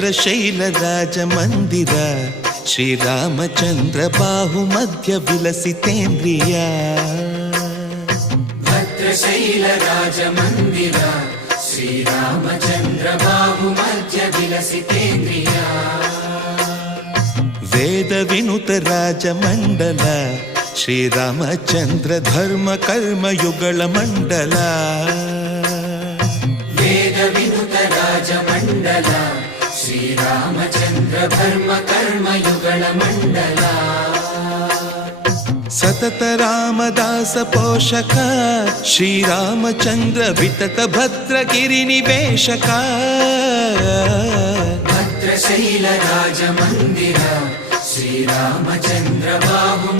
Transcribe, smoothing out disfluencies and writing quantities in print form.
ಭದ್ರಶೈಲ ರಾಜ ಮಂದಿರ ಶ್ರೀರಾಮಚಂದ್ರ ಬಾಹು ಮಧ್ಯ ವಿಲಸಿತೇಂದ್ರಿಯ ಭದ್ರಶೈಲ ರಾಜ ಮಂದಿರ ಶ್ರೀರಾಮಚಂದ್ರ ಬಾಹು ಮಧ್ಯ ವಿಲಸಿತೇಂದ್ರಿಯ ವೇದ ವಿನುತ ರಾಜ ಮಂಡಲ ಶ್ರೀರಾಮಚಂದ್ರ ಧರ್ಮ ಕರ್ಮ ಯುಗಳ ಮಂಡಲ ವೇದ ವಿನುತ ರಾಜ ಮಂಡಲ ಶ್ರೀರಾಮಚಂದ್ರ ಧರ್ಮ ಕರ್ಮ ಯುಗಳ ಮಂಡಲ ಸತತ ರಾಮದಾಸ ಪೋಷಕ ಶ್ರೀರಾಮಚಂದ್ರ ವಿತತ ಭದ್ರಗಿರಿ ನಿವೇಶಕ ಭದ್ರಶೈಲ ರಾಜ ಮಂದಿರ ಶ್ರೀರಾಮಚಂದ್ರ ಬಾಹು